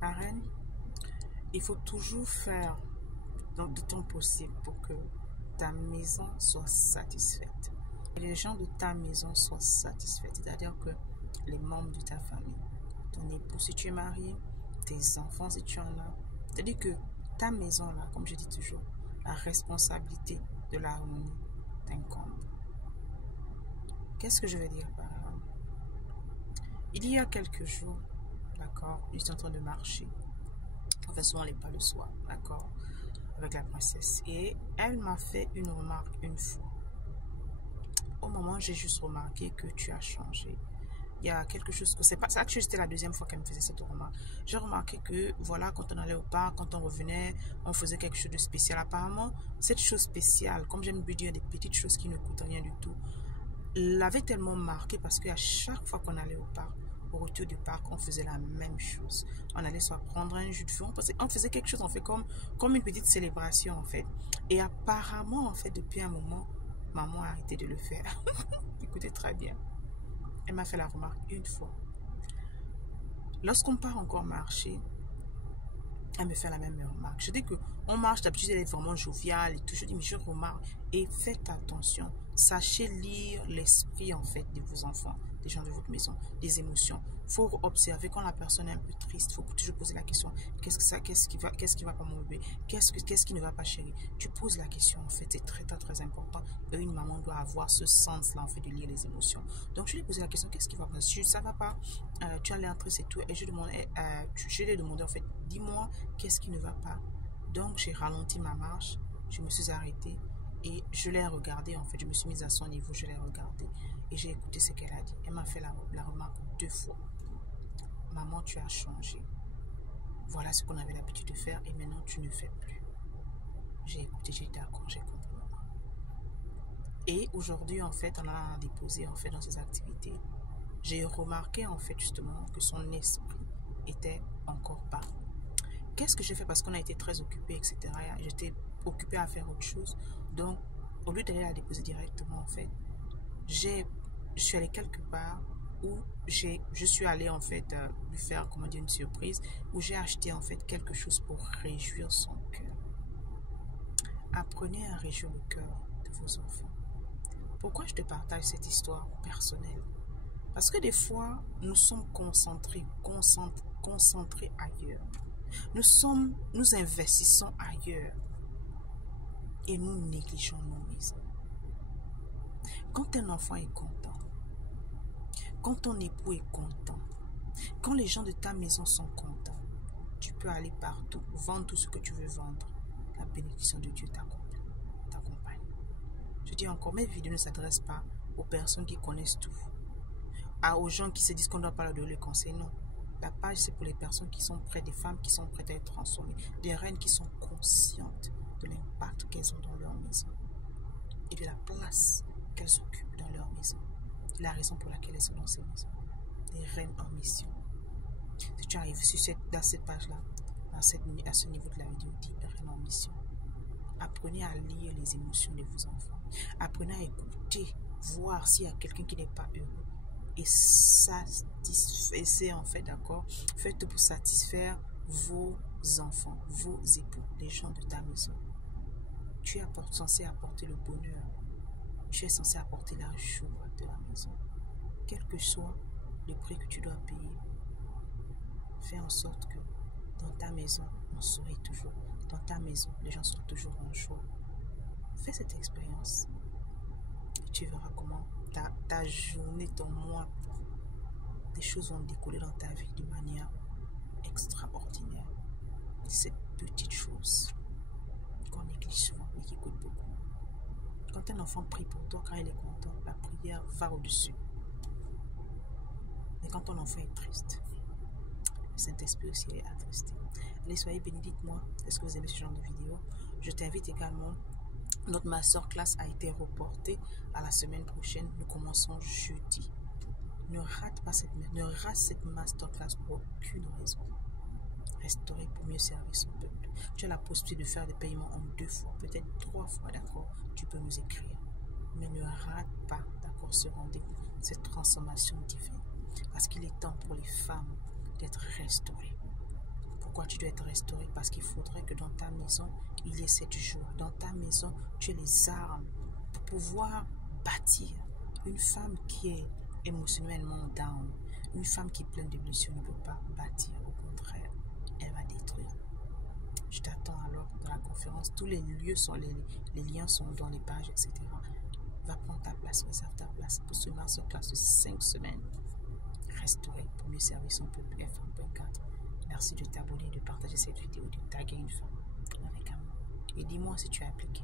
Arène, il faut toujours faire de ton possible pour que ta maison soit satisfaite. Et les gens de ta maison soient satisfaits. C'est-à-dire que les membres de ta famille, ton époux si tu es marié, tes enfants si tu en as. C'est-à-dire que ta maison là, comme je dis toujours, la responsabilité de l'harmonie t'incombe. Qu'est-ce que je veux dire par là? Il y a quelques jours, d'accord, j'étais en train de marcher. Enfin, souvent, on n'est pas le soir, d'accord, avec la princesse. Et elle m'a fait une remarque une fois. Au moment, j'ai juste remarqué que tu as changé. Il y a quelque chose que c'est pas ça, que c'était la deuxième fois qu'elle me faisait cette remarque. J'ai remarqué que voilà, quand on allait au parc, quand on revenait, on faisait quelque chose de spécial. Apparemment, cette chose spéciale, comme j'aime bien dire des petites choses qui ne coûtent rien du tout, l'avait tellement marqué parce qu'à chaque fois qu'on allait au parc, au retour du parc, on faisait la même chose. On allait soit prendre un jus de fruits, on faisait quelque chose, on fait comme une petite célébration en fait. Et apparemment, en fait, depuis un moment, maman a arrêté de le faire. Écoutez très bien. Elle m'a fait la remarque une fois. Lorsqu'on part encore marcher, elle me fait la même remarque. Je dis que on marche, d'habitude elle est vraiment joviale et tout. Je dis, mais je remarque. Et faites attention. Sachez lire l'esprit en fait de vos enfants, des gens de votre maison, des émotions. Il faut observer quand la personne est un peu triste. Il faut toujours poser la question, qu'est-ce qui va pas mon bébé? Qu'est-ce qui ne va pas chérie? Tu poses la question en fait, c'est très très très important. Et une maman doit avoir ce sens-là en fait de lire les émotions. Donc je lui ai posé la question, qu'est-ce qui va pas? Si ça va pas, tu as l'air triste et tout. Et je lui ai demandé en fait, dis-moi qu'est-ce qui ne va pas. Donc j'ai ralenti ma marche, je me suis arrêtée et je l'ai regardée en fait. Je me suis mise à son niveau, je l'ai regardée et j'ai écouté ce qu'elle a dit. Elle m'a fait la remarque deux fois. Maman, tu as changé. Voilà ce qu'on avait l'habitude de faire et maintenant tu ne fais plus. J'ai écouté, j'ai été d'accord, j'ai compris. Et aujourd'hui en fait, on a déposé en fait dans ces activités. J'ai remarqué en fait justement que son esprit était encore bas. Qu'est-ce que j'ai fait parce qu'on a été très occupés, etc. J'étais occupée à faire autre chose. Donc, au lieu d'aller la déposer directement, en fait, je suis allée quelque part où je suis allée, en fait, lui faire, comment dire, une surprise, où j'ai acheté, en fait, quelque chose pour réjouir son cœur. Apprenez à réjouir le cœur de vos enfants. Pourquoi je te partage cette histoire personnelle? Parce que des fois, nous sommes concentrés ailleurs. Nous investissons ailleurs et nous négligeons nos maisons. Quand un enfant est content, quand ton époux est content, quand les gens de ta maison sont contents, tu peux aller partout, vendre tout ce que tu veux vendre. La bénédiction de Dieu t'accompagne. Je dis encore, mes vidéos ne s'adressent pas aux personnes qui connaissent tout, aux gens qui se disent qu'on ne doit pas leur donner le conseil, non. La page, c'est pour les personnes qui sont prêtes, des femmes qui sont prêtes à être transformées, des reines qui sont conscientes de l'impact qu'elles ont dans leur maison et de la place qu'elles occupent dans leur maison, la raison pour laquelle elles sont dans ces maisons. Des reines en mission. Si tu arrives dans cette page-là, à ce niveau de la vidéo, dit reine en mission. Apprenez à lire les émotions de vos enfants. Apprenez à écouter, voir s'il y a quelqu'un qui n'est pas heureux. Et satisfaisez en fait, d'accord? Faites pour satisfaire vos enfants, vos époux, les gens de ta maison. Tu es censé apporter le bonheur. Tu es censé apporter la joie de la maison. Quel que soit le prix que tu dois payer, fais en sorte que dans ta maison, on sourit toujours. Dans ta maison, les gens sont toujours en joie. Fais cette expérience. Et tu verras comment ta journée, ton mois, des choses vont décoller dans ta vie de manière extraordinaire. Cette petite chose qu'on néglige souvent mais qui coûte beaucoup. Quand un enfant prie pour toi, quand il est content, la prière va au-dessus. Mais quand ton enfant est triste, le Saint-Esprit aussi est attristé. Allez, soyez bénis, dites-moi, est-ce que vous aimez ce genre de vidéo? Je t'invite également, notre masterclass a été reportée à la semaine prochaine. Nous commençons jeudi. Ne rate cette masterclass pour aucune raison. Restaurer pour mieux servir son peuple. Tu as la possibilité de faire des paiements en 2 fois, peut-être 3 fois, d'accord? Tu peux nous écrire. Mais ne rate pas, d'accord, ce rendez-vous, cette transformation divine. Parce qu'il est temps pour les femmes d'être restaurées. Pourquoi tu dois être restauré? Parce qu'il faudrait que dans ta maison, il y ait cette joie. Dans ta maison, tu aies les armes pour pouvoir bâtir. Une femme qui est émotionnellement down, une femme qui est pleine de blessures ne peut pas bâtir. Au contraire, elle va détruire. Je t'attends alors dans la conférence. Tous les lieux sont, les liens sont dans les pages, etc. Va prendre ta place, réserve ta place pour ce masterclass de 5 semaines. Restaurer pour mieux servir son peuple. F1.4. Merci de t'abonner, de partager cette vidéo, de taguer une femme avec amour. Et dis-moi si tu as appliqué.